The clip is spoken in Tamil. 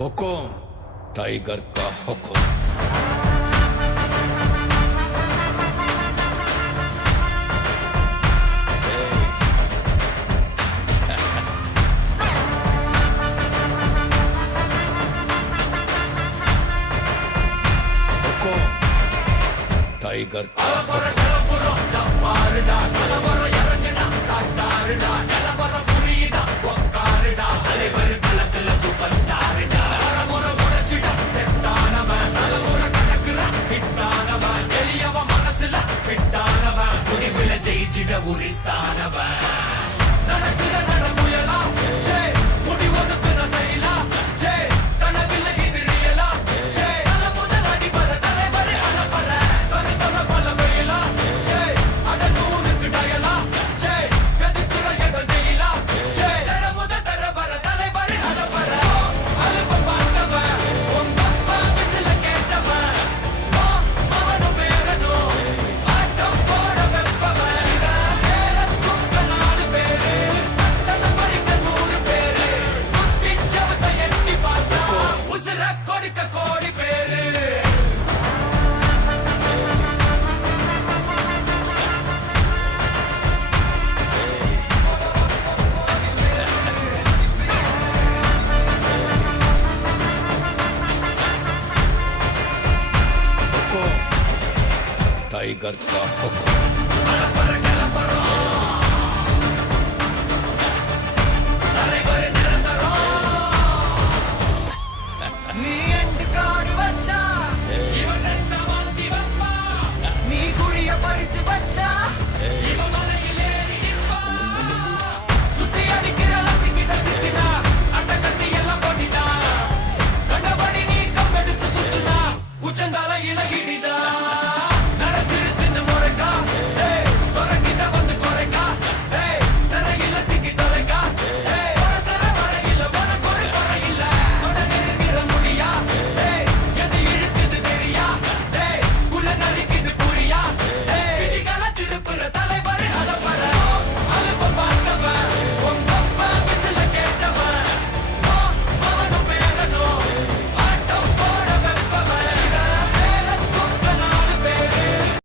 हुकुम टाइगर का हुकुम। हुकुम टाइगर का हुकुम। ஜெயிச்சிட உரித்தானவன் நடக்கிற நடமுயலா ஜே முடி ஒதுக்குன செயலா ஜே கனவில்ல எதிரியலா ஜே தல முதல் அடிபர தலைவரை அலப்பற தனி தல பல வெயிலா ஜே அட நூறுக்கு டயலா ஜே செதுக்குற எட ஜெயிலா ஜே தர முதல் தரவர தலைவரை அலப்பற அலுப்ப பார்த்தவன் உங்க அப்பா விசில கேட்டவன் அவனு பேரனோ ஆட்டம் போட வெப்பவன் टाइगर का हुक्म।